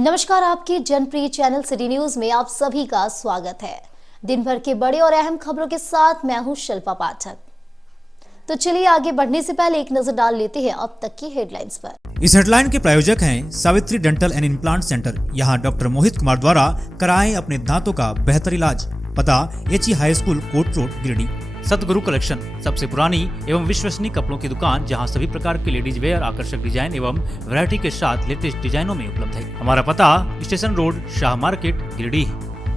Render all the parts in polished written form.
नमस्कार, आपके जनप्रिय channel city news में आप सभी का स्वागत है। दिन भर के बड़े और अहम खबरों के साथ मैं हूं शिल्पा पाठक। तो चलिए आगे बढ़ने से पहले एक नजर डाल लेते हैं अब तक की हेडलाइंस पर। इस हेडलाइन के प्रायोजक हैं Savitri dental and implant centre. यहाँ डॉक्टर मोहित कुमार द्वारा कराएं अपने दांतों का बेहतर इलाज। पता HE high school Kot road Giridih. Satguru collection, सबसे पुरानी एवं विश्वसनीय कपड़ों की दुकान जहां सभी प्रकार के लेडीज वेयर आकर्षक डिजाइन एवं वैरायटी के साथ लेटेस्ट डिजाइनों में उपलब्ध है। हमारा पता station road, Shah market, Giridih.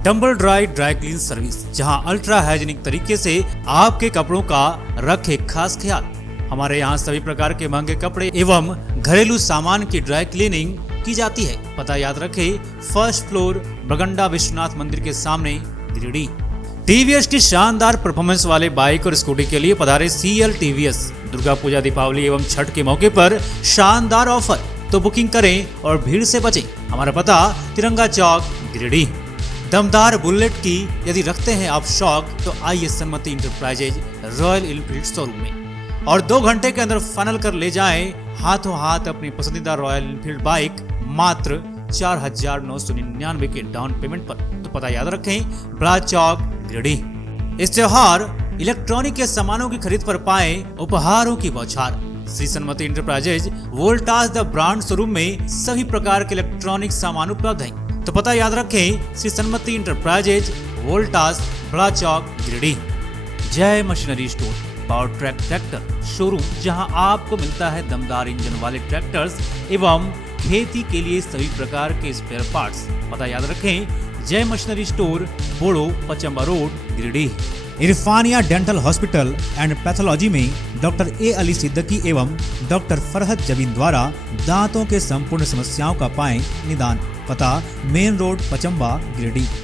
Tumble dry clean service, जहां अल्ट्रा हाइजीनिक तरीके से आपके कपड़ों का रखे खास ख्याल। हमारे यहाँ सभी प्रकार के महंगे कपड़े एवं घरेलू सामान की ड्राई क्लीनिंग की जाती है। पता याद रखे, फर्स्ट फ्लोर, बरगंडा विश्वनाथ मंदिर के सामने, गिरिडीह। टीवीएस की शानदार परफॉर्मेंस वाले बाइक और स्कूटी के लिए पधारे CL टीवीएस। दुर्गा पूजा, दीपावली एवं छठ के मौके पर शानदार ऑफर, तो बुकिंग करें और भीड़ से बचें। हमारा पता तिरंगा चौक, गिरिडीह। दमदार बुलेट की यदि रखते हैं आप शौक, तो आइए Sanmati enterprises royal Enfield showroom में और 2 घंटे के अंदर फाइनल कर ले जाएं हाथों हाथ अपनी पसंदीदा रॉयल एनफील्ड बाइक मात्र 4,999 के डाउन पेमेंट पर। तो पता याद रखें, बड़ा चौक, गिरिडीह। इस त्योहार इलेक्ट्रॉनिक के सामानों की खरीद पर पाए उपहारों की बौछार। Shri Sanmati enterprises Voltas the brand showroom में सभी प्रकार के इलेक्ट्रॉनिक सामान उपलब्ध हैं। तो पता याद रखें, श्री सन्मति इंटरप्राइजेज वोल्टास, बड़ा चौक, गिरिडीह। जय machinery store, power track tractor showroom, जहां आपको मिलता है दमदार इंजन वाले ट्रैक्टर्स एवं खेती के लिए सभी प्रकार के स्पेयर पार्ट्स। पता याद रखें, Jai machinery store, Bodo, Pachamba road, Giridih. Irfania dental hospital and pathology में डॉक्टर A अली सिद्दीकी एवं डॉक्टर फरहत जबीन द्वारा दांतों के संपूर्ण समस्याओं का पाएं निदान। पता main road, Pachamba, Giridih.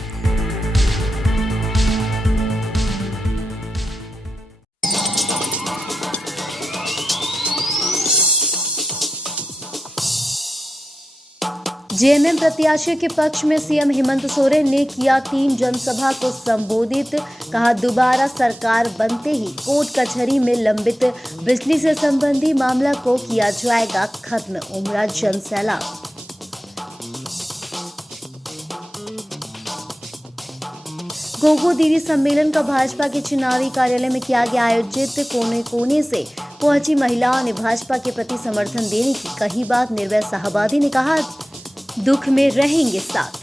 JMM प्रत्याशी के पक्ष में सीएम हेमंत सोरेन ने किया 3 जनसभा को संबोधित। कहा, दोबारा सरकार बनते ही कोर्ट कचहरी में लंबित बिजली से संबंधी मामला को किया जाएगा खत्म। उमड़ा जनसैलाब। गोगो दीदी सम्मेलन का भाजपा के चुनावी कार्यालय में किया गया आयोजित। कोने कोने से पहुंची महिलाओं ने भाजपा के प्रति समर्थन देने की कही बात। निर्भया साहबादी ने कहा, दुख में रहेंगे साथ।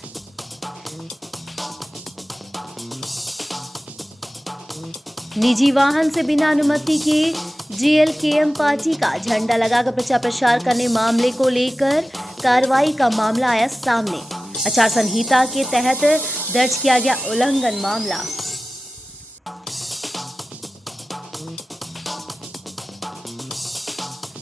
निजी वाहन से बिना अनुमति के GLKM पार्टी का झंडा लगाकर प्रचार प्रसार करने मामले को लेकर कार्रवाई का मामला आया सामने। आचार संहिता के तहत दर्ज किया गया उल्लंघन मामला।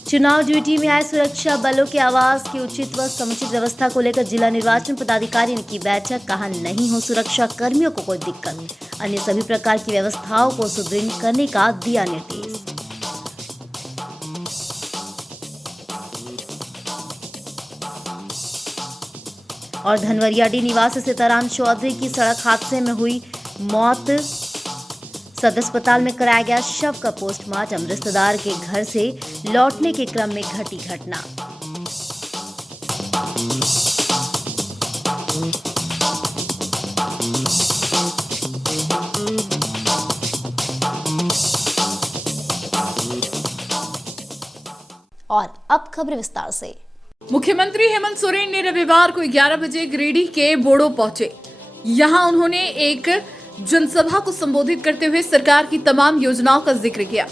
चुनाव ड्यूटी में आए सुरक्षा बलों के आवास की उचित व समुचित व्यवस्था को लेकर जिला निर्वाचन पदाधिकारी ने की बैठक। कहा, नहीं हो सुरक्षा कर्मियों को कोई दिक्कत, अन्य सभी प्रकार की व्यवस्थाओं को सुदृढ़ करने का दिया निर्देश। और धनवरियाडी निवासी सीताराम चौधरी की सड़क हादसे में हुई मौत। सदर अस्पताल में कराया गया शव का पोस्टमार्टम। रिश्तेदार के घर से लौटने के क्रम में घटी घटना। और अब खबर विस्तार से। मुख्यमंत्री हेमंत सोरेन ने रविवार को 11 बजे गिरिडीह के बोड़ो पहुंचे। यहां उन्होंने एक जनसभा को संबोधित करते हुए सरकार की तमाम योजनाओं का जिक्र किया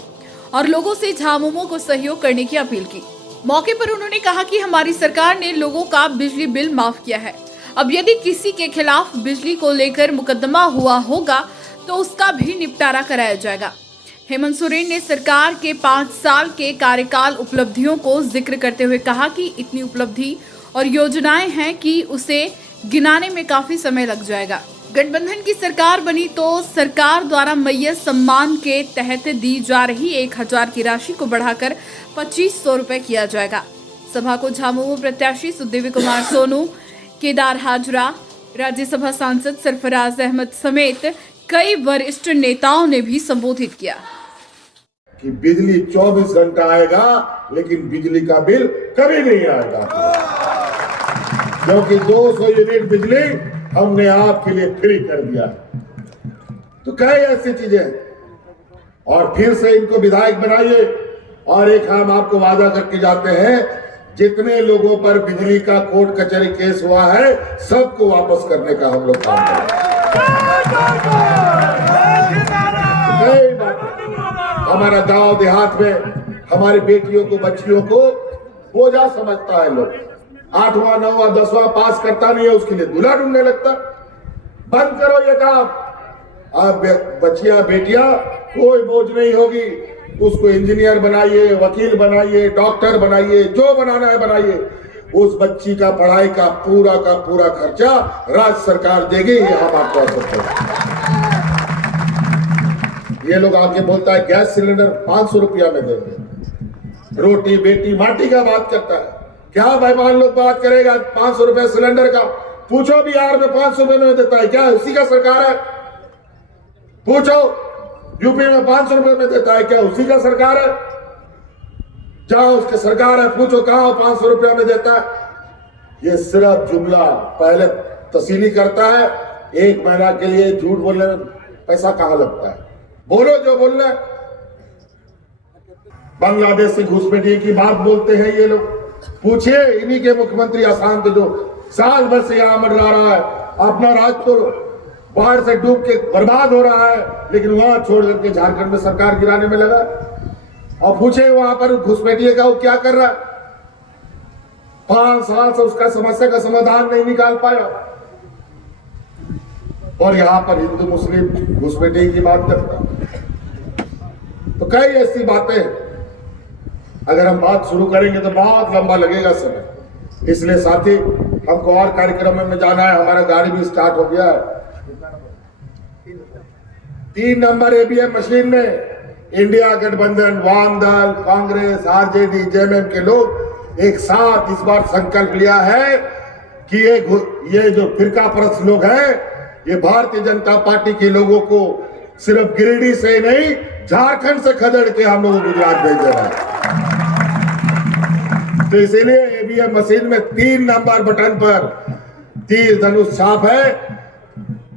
और लोगों से झामुमो को सहयोग करने की अपील की। मौके पर उन्होंने कहा कि हमारी सरकार ने लोगों का बिजली बिल माफ किया है। अब यदि किसी के खिलाफ बिजली को लेकर मुकदमा हुआ होगा तो उसका भी निपटारा कराया जाएगा। हेमंत सोरेन ने सरकार के 5 साल के कार्यकाल उपलब्धियों को जिक्र करते हुए कहा कि इतनी उपलब्धि और योजनाएं हैं कि उसे गिनाने में काफी समय लग जाएगा। गठबंधन की सरकार बनी तो सरकार द्वारा मैय्यत सम्मान के तहत दी जा रही 1,000 की राशि को बढ़ाकर 2,500 रुपए किया जाएगा। सभा को झामुमो प्रत्याशी सुदेवी कुमार सोनू, केदार हाजरा, राज्यसभा सांसद सरफराज अहमद समेत कई वरिष्ठ नेताओं ने भी संबोधित किया। कि बिजली 24 घंटा आएगा लेकिन बिजली का बिल कभी नहीं आएगा। क्योंकि 200 यूनिट बिजली हमने आपके लिए फ्री कर दिया। तो कई ऐसी चीजें हैं। और फिर से इनको विधायक बनाइए। और एक हम आपको वादा करके जाते हैं, जितने लोगों पर बिजली का कोर्ट कचहरी केस हुआ है सबको वापस करने का हम लोग काम करेंगे। हमारा गांव देहात में हमारी बेटियों को, बच्चियों को बोझा समझता है लोग। 8वां 9वां 10वां पास करता नहीं है, उसके लिए दूल्हा ढूंढने लगता। बंद करो ये काम। अब बच्चियां बेटियां कोई बोझ नहीं होगी। उसको इंजीनियर बनाइए, वकील बनाइए, डॉक्टर बनाइए, जो बनाना है बनाइए। उस बच्ची का पढ़ाई का पूरा खर्चा राज्य सरकार देगी। ये हम आपको आश्वस्त हैं। ये लोग आके बोलता है गैस सिलेंडर 500 रुपया में देंगे। रोटी बेटी माटी का बात करता है। क्या बेईमान लोग बात करेगा 500 रुपए सिलेंडर का? पूछो बिहार में 500 रुपए में देता है क्या? उसी का सरकार है। पूछो यूपी में 500 रुपए में देता है क्या? उसी का सरकार है। जहां उसके सरकार है पूछो कहां 500 रुपया में देता है। ये सिर्फ जुमला, पहले तसीली करता है। 1 महीना के लिए झूठ बोलने में पैसा कहां लगता है? बोलो जो बोलना है। बांग्लादेश से घुसपैठिए की बात बोलते हैं ये लोग। पूछिए इन्हीं के मुख्यमंत्री आसाम के, जो साल भर से यहां मंडरा रहा है। अपना राज्य तो बाढ़ से डूब के बर्बाद हो रहा है, लेकिन वहां छोड़ करके झारखंड में सरकार गिराने में लगा। और पूछे वहां पर घुसपैठिए का वो क्या कर रहा है। 5 साल से उसका समस्या का समाधान नहीं निकाल पाया। और यहां पर हिंदू मुस्लिम घुसपैठिए की बात करता। तो कई ऐसी बातें, अगर हम बात शुरू करेंगे तो बहुत लंबा लगेगा समय। इसलिए साथी, हमको और कार्यक्रम में जाना है। हमारा गाड़ी भी स्टार्ट हो गया है। 3 नंबर ईवीएम मशीन में इंडिया गठबंधन, वाम दल, कांग्रेस, आरजेडी, जेएमएम के लोग एक साथ इस बार संकल्प लिया है कि ये जो फिरका परस्त लोग हैं, ये भारतीय जनता पार्टी के लोगों को सिर्फ गिरिडीह से नहीं, झारखंड से खदेड़ के हम लोग गुजरात भेज रहे हैं। तो इसीलिए ईवीएम मशीन में 3 नंबर बटन पर तीर धनुष छाप है।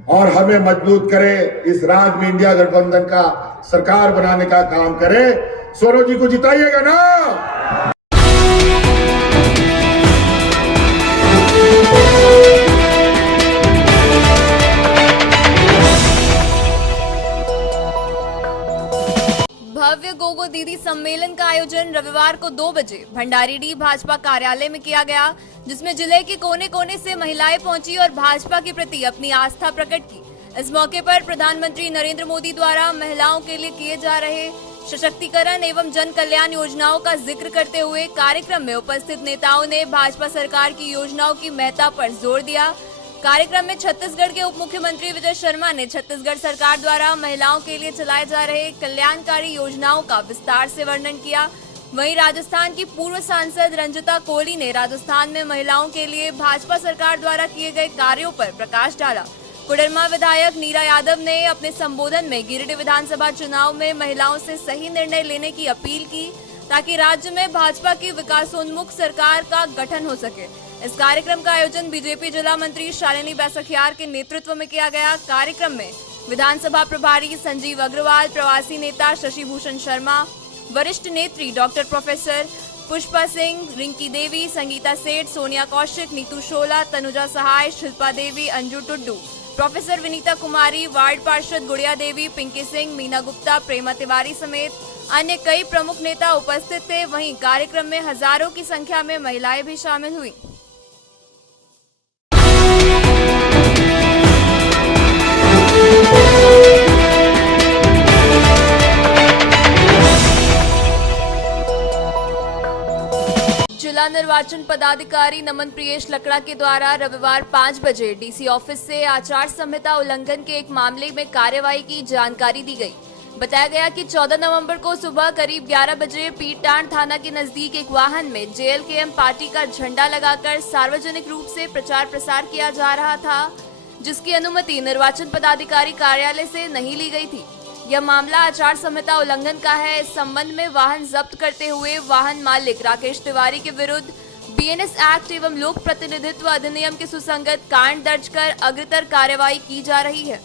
और हमें मजबूत करे, इस राज्य में इंडिया गठबंधन का सरकार बनाने का काम करे। सोनू जी को जिताइएगा ना। भव्य गोगो दीदी सम्मेलन का आयोजन रविवार को 2 बजे भंडारीडीह भाजपा कार्यालय में किया गया, जिसमें जिले के कोने कोने से महिलाएं पहुंची और भाजपा के प्रति अपनी आस्था प्रकट की। इस मौके पर प्रधानमंत्री नरेंद्र मोदी द्वारा महिलाओं के लिए किए जा रहे सशक्तिकरण एवं जन कल्याण योजनाओं का जिक्र करते हुए कार्यक्रम में उपस्थित नेताओं ने भाजपा सरकार की योजनाओं की महत्ता पर जोर दिया। कार्यक्रम में छत्तीसगढ़ के उप मुख्यमंत्री विजय शर्मा ने छत्तीसगढ़ सरकार द्वारा महिलाओं के लिए चलाए जा रहे कल्याणकारी योजनाओं का विस्तार से वर्णन किया। वहीं राजस्थान की पूर्व सांसद रंजिता कोली ने राजस्थान में महिलाओं के लिए भाजपा सरकार द्वारा किए गए कार्यों पर प्रकाश डाला। कोडरमा विधायक नीरा यादव ने अपने संबोधन में गिरिडीह विधानसभा चुनाव में महिलाओं से सही निर्णय लेने की अपील की, ताकि राज्य में भाजपा की विकासोन्मुख सरकार का गठन हो सके। इस कार्यक्रम का आयोजन बीजेपी जिला मंत्री शालिनी बैसखियार के नेतृत्व में किया गया। कार्यक्रम में विधानसभा प्रभारी संजीव अग्रवाल, प्रवासी नेता शशि भूषण शर्मा, वरिष्ठ नेत्री डॉक्टर प्रोफेसर पुष्पा सिंह, रिंकी देवी, संगीता सेठ, सोनिया कौशिक, नीतू शोला, तनुजा सहाय, शिल्पा देवी, अंजू टुड्डू, प्रोफेसर विनीता कुमारी, वार्ड पार्षद गुड़िया देवी, पिंकी सिंह, मीना गुप्ता, प्रेमा तिवारी समेत अन्य कई प्रमुख नेता उपस्थित थे। वहीं कार्यक्रम में हजारों की संख्या में महिलाएं भी शामिल हुई। जिला निर्वाचन पदाधिकारी नमन प्रियेश लकड़ा के द्वारा रविवार 5 बजे डीसी ऑफिस से आचार संहिता उल्लंघन के एक मामले में कार्यवाही की जानकारी दी गई। बताया गया कि 14 नवंबर को सुबह करीब 11 बजे पीरटांड थाना के नजदीक एक वाहन में जेएलकेएम पार्टी का झंडा लगाकर सार्वजनिक रूप से प्रचार प्रसार किया जा रहा था, जिसकी अनुमति निर्वाचन पदाधिकारी कार्यालय से नहीं ली गई थी। यह मामला आचार संहिता उल्लंघन का है। इस संबंध में वाहन जब्त करते हुए वाहन मालिक राकेश तिवारी के विरुद्ध बीएनएस एक्ट एवं लोक प्रतिनिधित्व अधिनियम के सुसंगत कांड दर्ज कर अग्रतर कार्रवाई की जा रही है।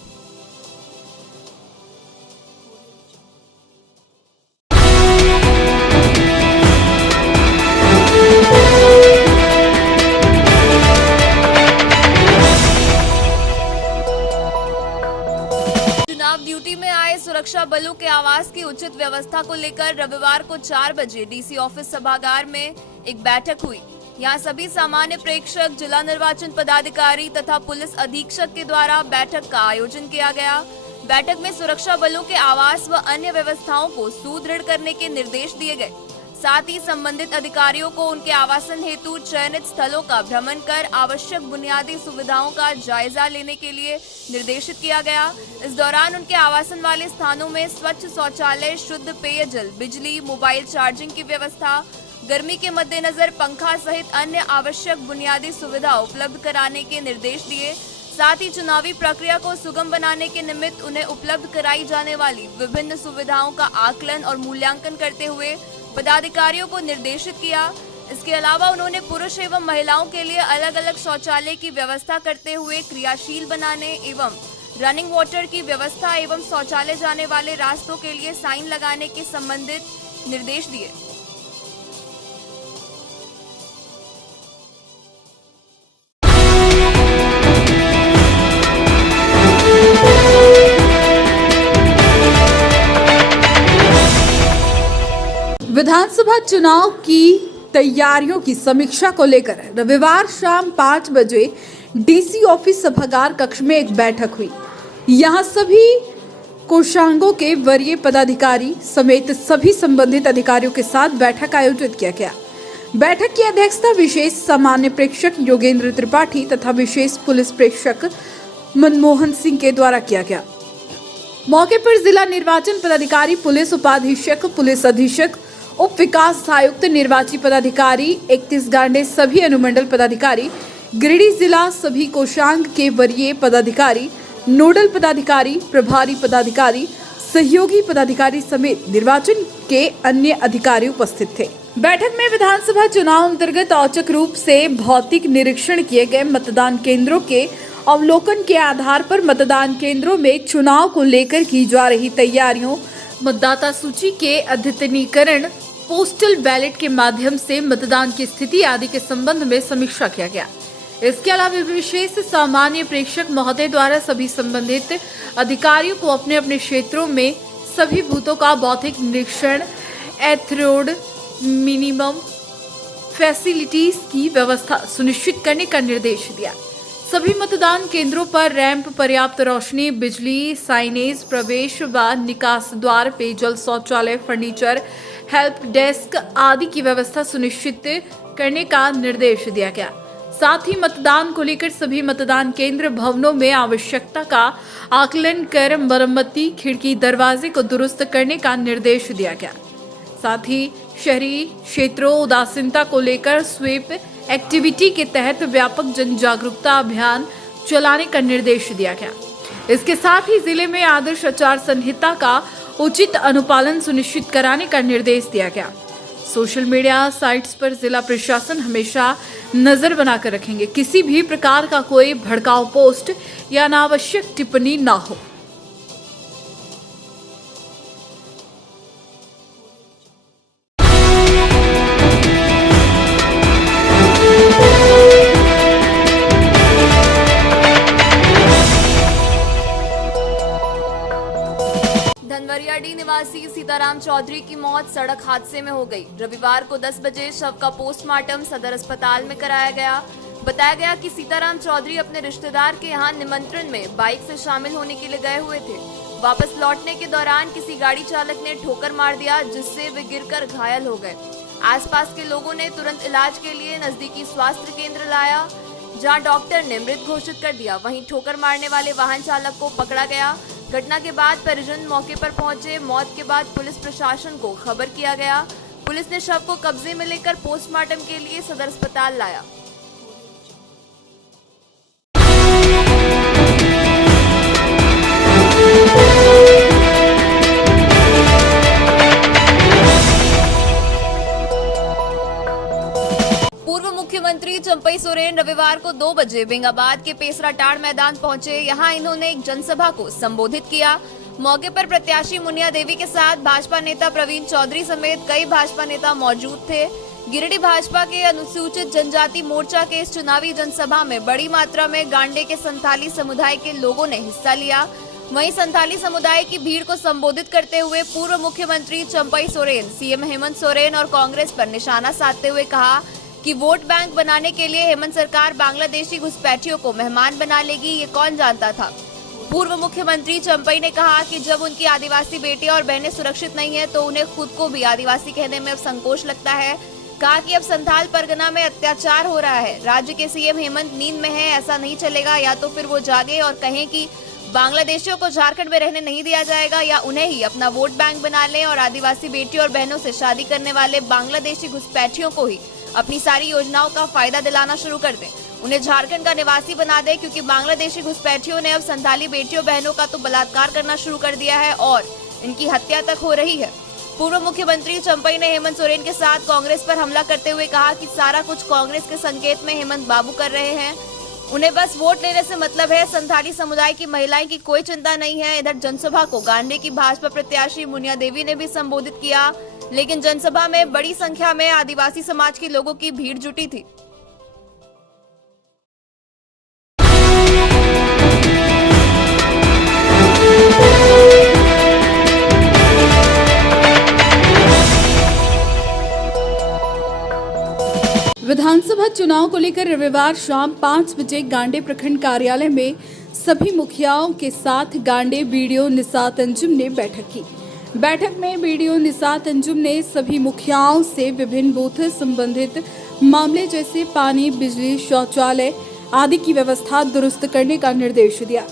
चुनाव ड्यूटी में आए सुरक्षा बलों के आवास की उचित व्यवस्था को लेकर रविवार को 4 बजे डीसी ऑफिस सभागार में एक बैठक हुई। यहां सभी सामान्य प्रेक्षक, जिला निर्वाचन पदाधिकारी तथा पुलिस अधीक्षक के द्वारा बैठक का आयोजन किया गया। बैठक में सुरक्षा बलों के आवास व अन्य व्यवस्थाओं को सुदृढ़ करने के निर्देश दिए गए। साथ ही संबंधित अधिकारियों को उनके आवासन हेतु चयनित स्थलों का भ्रमण कर आवश्यक बुनियादी सुविधाओं का जायजा लेने के लिए निर्देशित किया गया। इस दौरान उनके आवासन वाले स्थानों में स्वच्छ शौचालय, शुद्ध पेयजल, बिजली, मोबाइल चार्जिंग की व्यवस्था, गर्मी के मद्देनजर पंखा सहित अन्य आवश्यक बुनियादी सुविधा उपलब्ध कराने के निर्देश दिए। साथ ही चुनावी प्रक्रिया को सुगम बनाने के निमित्त उन्हें उपलब्ध कराई जाने वाली विभिन्न सुविधाओं का आकलन और मूल्यांकन करते हुए पदाधिकारियों को निर्देशित किया। इसके अलावा उन्होंने पुरुष एवं महिलाओं के लिए अलग अलग शौचालय की व्यवस्था करते हुए क्रियाशील बनाने एवं रनिंग वाटर की व्यवस्था एवं शौचालय जाने वाले रास्तों के लिए साइन लगाने के संबंधित निर्देश दिए। विधानसभा चुनाव की तैयारियों की समीक्षा को लेकर रविवार शाम 5 बजे डीसी ऑफिस सभागार कक्ष में एक बैठक हुई। यहां सभी कोषांगों के वरीय पदाधिकारी समेत सभी संबंधित अधिकारियों के साथ बैठक आयोजित किया गया। बैठक की अध्यक्षता विशेष सामान्य प्रेक्षक योगेंद्र त्रिपाठी तथा विशेष पुलिस प्रेक्षक मनमोहन सिंह के द्वारा किया गया। मौके पर जिला निर्वाचन पदाधिकारी, पुलिस उपाधीक्षक, पुलिस अधीक्षक, उप विकास आयुक्त, निर्वाची पदाधिकारी, 31 गांडे सभी अनुमंडल पदाधिकारी, गिरिडीह जिला सभी कोषांग के वरीय पदाधिकारी, नोडल पदाधिकारी, प्रभारी पदाधिकारी, सहयोगी पदाधिकारी समेत निर्वाचन के अन्य अधिकारी उपस्थित थे। बैठक में विधानसभा चुनाव अंतर्गत औचक रूप से भौतिक निरीक्षण किए गए मतदान केंद्रों के अवलोकन के आधार पर मतदान केंद्रों में चुनाव को लेकर की जा रही तैयारियों, मतदाता सूची के अद्यतनीकरण, पोस्टल बैलेट के माध्यम से मतदान की स्थिति आदि के संबंध में समीक्षा किया गया। इसके अलावा विशेष सामान्य प्रेक्षक महोदय द्वारा सभी संबंधित अधिकारियों को अपने अपने क्षेत्रों में सभी बूथों का भौतिक निरीक्षण, एथरोड मिनिमम फैसिलिटीज की व्यवस्था सुनिश्चित करने का निर्देश दिया। सभी मतदान केंद्रों पर रैंप, पर्याप्त रोशनी, बिजली, साइनेज, प्रवेश व निकास द्वार, पेयजल, शौचालय, फर्नीचर, हेल्प डेस्क आदि की व्यवस्था सुनिश्चित करने का निर्देश दिया गया। साथ ही मतदान को लेकर सभी मतदान केंद्र भवनों में आवश्यकता का आकलन कर मरम्मती, खिड़की, दरवाजे को दुरुस्त करने का निर्देश दिया गया। साथ ही शहरी क्षेत्रों उदासीनता को लेकर स्वीप एक्टिविटी के तहत व्यापक जन जागरूकता अभियान चलाने का निर्देश दिया गया। इसके साथ ही जिले में आदर्श आचार संहिता का उचित अनुपालन सुनिश्चित कराने का निर्देश दिया गया। सोशल मीडिया साइट्स पर जिला प्रशासन हमेशा नजर बनाकर रखेंगे, किसी भी प्रकार का कोई भड़काऊ पोस्ट या अनावश्यक टिप्पणी ना हो। धनवरियाडीह निवासी सीताराम चौधरी की मौत सड़क हादसे में हो गई। रविवार को 10 बजे शव का पोस्टमार्टम सदर अस्पताल में कराया गया। बताया गया कि सीताराम चौधरी अपने रिश्तेदार के यहां निमंत्रण में बाइक से शामिल होने के लिए गए हुए थे। वापस लौटने के दौरान किसी गाड़ी चालक ने ठोकर मार दिया, जिससे वे गिरकर घायल हो गए। आसपास के लोगों ने तुरंत इलाज के लिए नजदीकी स्वास्थ्य केंद्र लाया, जहां डॉक्टर ने मृत घोषित कर दिया। वहीं ठोकर मारने वाले वाहन चालक को पकड़ा गया। घटना के बाद परिजन मौके पर पहुंचे। मौत के बाद पुलिस प्रशासन को खबर किया गया। पुलिस ने शव को कब्जे में लेकर पोस्टमार्टम के लिए सदर अस्पताल लाया। पूर्व सोरेन रविवार को 2 बजे बेंगाबाद के पेसराटाड़ मैदान पहुंचे। यहां इन्होंने एक जनसभा को संबोधित किया। मौके पर प्रत्याशी मुनिया देवी के साथ भाजपा नेता प्रवीण चौधरी समेत कई भाजपा नेता मौजूद थे। गिरिडीह भाजपा के अनुसूचित जनजाति मोर्चा के इस चुनावी जनसभा में बड़ी मात्रा में गांडे के संथाली समुदाय के लोगों ने हिस्सा लिया। वहीं संथाली समुदाय की भीड़ को संबोधित करते हुए पूर्व मुख्यमंत्री चंपई सोरेन, सीएम हेमंत सोरेन और कांग्रेस पर निशाना साधते हुए कहा कि वोट बैंक बनाने के लिए हेमंत सरकार बांग्लादेशी घुसपैठियों को मेहमान बना लेगी, ये कौन जानता था। पूर्व मुख्यमंत्री चंपई ने कहा कि जब उनकी आदिवासी बेटियां और बहनें सुरक्षित नहीं है तो उन्हें खुद को भी आदिवासी कहने में अब संकोच लगता है। कहा कि अब संथाल परगना में अत्याचार हो रहा है। राज्य के सीएम हेमंत नींद में है, ऐसा नहीं चलेगा। या तो फिर वो जागे और कहें कि बांग्लादेशियों को झारखंड में रहने नहीं दिया जाएगा, या उन्हें ही अपना वोट बैंक बना लें और आदिवासी बेटियों और बहनों से शादी करने वाले बांग्लादेशी घुसपैठियों को ही अपनी सारी योजनाओं का फायदा दिलाना शुरू कर दें। उन्हें झारखंड का निवासी बना दें, क्योंकि बांग्लादेशी घुसपैठियों ने अब संथाली बेटियों बहनों का तो बलात्कार करना शुरू कर दिया है और इनकी हत्या तक हो रही है। पूर्व मुख्यमंत्री चंपई ने हेमंत सोरेन के साथ कांग्रेस पर हमला करते हुए कहा कि सारा कुछ कांग्रेस के संकेत में हेमंत बाबू कर रहे हैं। उन्हें बस वोट लेने से मतलब है। संथाली समुदाय की महिलाएं की कोई चिंता नहीं है। इधर जनसभा को गांडे की भाजपा प्रत्याशी मुनिया देवी ने भी संबोधित किया, लेकिन जनसभा में बड़ी संख्या में आदिवासी समाज के लोगों की भीड़ जुटी थी। विधानसभा चुनाव को लेकर रविवार शाम 5 बजे गांडे प्रखंड कार्यालय में सभी मुखियाओं के साथ गांडे बीडीओ निसात अंजुम ने बैठक की। बैठक में बीडीओ निसात अंजुम ने सभी मुखियाओं से विभिन्न बूथ संबंधित मामले जैसे पानी, बिजली, शौचालय आदि की व्यवस्था दुरुस्त करने का निर्देश दिया।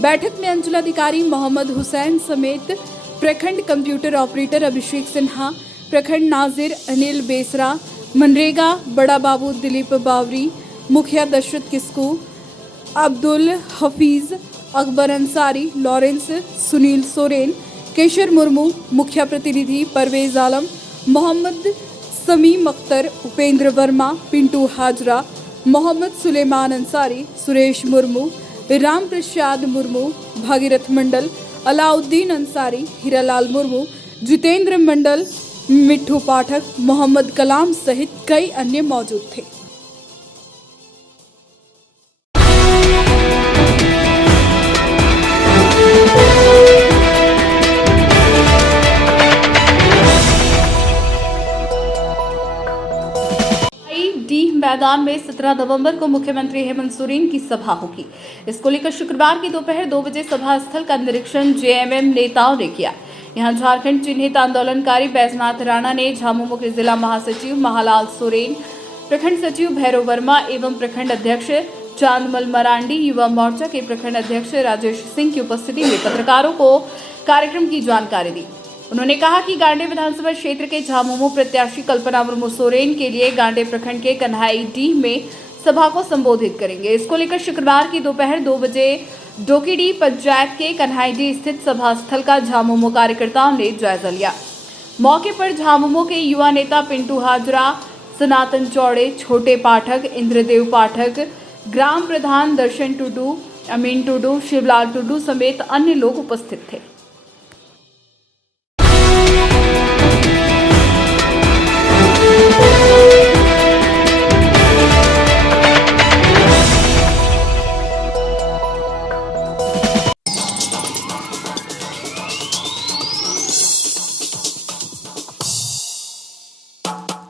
बैठक में अंचलाधिकारी मोहम्मद हुसैन समेत प्रखंड कंप्यूटर ऑपरेटर अभिषेक सिन्हा, प्रखंड नाजिर अनिल बेसरा, मनरेगा बड़ा बाबू दिलीप बावरी, मुखिया दशरथ किस्कू, अब्दुल हफीज, अकबर अंसारी, लॉरेंस, सुनील सोरेन, केशर मुर्मू, मुखिया प्रतिनिधि परवेज आलम, मोहम्मद समीम अख्तर, उपेंद्र वर्मा, पिंटू हाजरा, मोहम्मद सुलेमान अंसारी, सुरेश मुर्मू, राम प्रसाद मुर्मू, भागीरथ मंडल, अलाउद्दीन अंसारी, हीरालाल मुर्मू, जितेंद्र मंडल, मिट्ठू पाठक, मोहम्मद कलाम सहित कई अन्य मौजूद थे। डीह मैदान में 17 नवंबर को मुख्यमंत्री हेमंत सोरेन की सभा होगी। इसको लेकर शुक्रवार की दोपहर 2 बजे सभा स्थल का निरीक्षण जेएमएम नेताओं ने किया। यहां झारखंड चिन्हित आंदोलनकारी बैजनाथ राणा ने झामुमो के जिला महासचिव महालाल सोरेन, प्रखंड सचिव भैरव वर्मा एवं प्रखंड अध्यक्ष चांदमल मरांडी, युवा मोर्चा के प्रखंड अध्यक्ष राजेश सिंह की उपस्थिति में पत्रकारों को कार्यक्रम की जानकारी दी। उन्होंने कहा कि गांडे विधानसभा क्षेत्र के झामुमो प्रत्याशी कल्पना मुर्मू सोरेन के लिए गांडे प्रखंड के कन्हाईडीह में सभा को संबोधित करेंगे। इसको लेकर शुक्रवार की दोपहर 2 बजे डोकीडीह पंचायत के कन्हाईडीह स्थित सभा स्थल का झामुमो कार्यकर्ताओं ने जायजा लिया। मौके पर झामुमो के युवा नेता पिंटू हाजरा, सनातन चौड़े, छोटे पाठक, इंद्रदेव पाठक, ग्राम प्रधान दर्शन टुडू, अमीन टुडू, शिवलाल टुडू समेत अन्य लोग उपस्थित थे।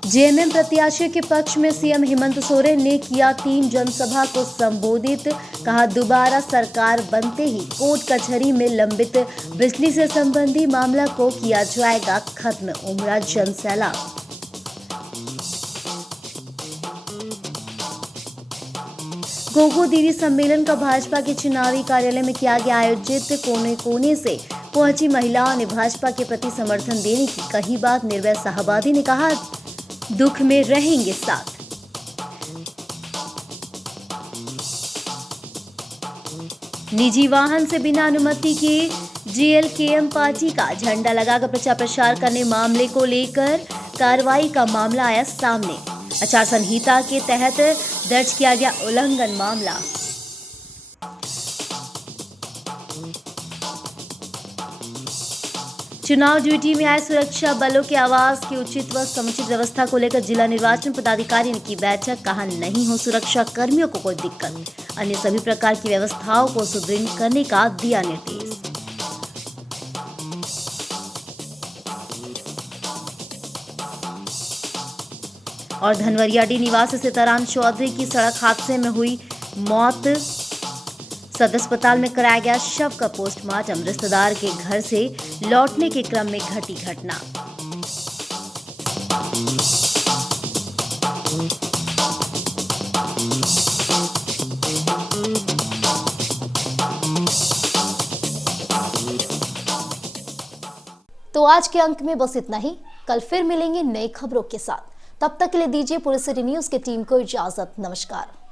जेएमएम प्रत्याशी के पक्ष में सीएम हेमंत सोरेन ने किया 3 जनसभा को संबोधित। कहा, दोबारा सरकार बनते ही कोर्ट कचहरी में लंबित बिजली से संबंधी मामला को किया जाएगा खत्म। उमड़ा जनसैलाब। गोगो दीदी सम्मेलन का भाजपा के चुनावी कार्यालय में किया गया आयोजित। कोने कोने से पहुंची महिलाओं ने भाजपा के प्रति समर्थन देने की कही बात। निर्भया शाहबादी ने कहा, दुख में रहेंगे साथ। निजी वाहन से बिना अनुमति के जीएलकेएम पार्टी का झंडा लगाकर प्रचार प्रसार करने मामले को लेकर कार्रवाई का मामला आया सामने। आचार संहिता के तहत दर्ज किया गया उल्लंघन मामला। चुनाव ड्यूटी में आए सुरक्षा बलों के आवास की उचित व समुचित व्यवस्था को लेकर जिला निर्वाचन पदाधिकारी ने की बैठक। कहा नहीं हो सुरक्षा कर्मियों को कोई दिक्कत, अन्य सभी प्रकार की व्यवस्थाओं को सुदृढ़ करने का दिया निर्देश। और धनवरियाडी निवासी सीताराम चौधरी की सड़क हादसे में हुई मौत। सदर अस्पताल में कराया गया शव का पोस्टमार्टम। रिश्तेदार के घर से लौटने के क्रम में घटी घटना। तो आज के अंक में बस इतना ही। कल फिर मिलेंगे नई खबरों के साथ। तब तक के लिए दीजिए पूरे सिटी न्यूज की टीम को इजाजत। नमस्कार।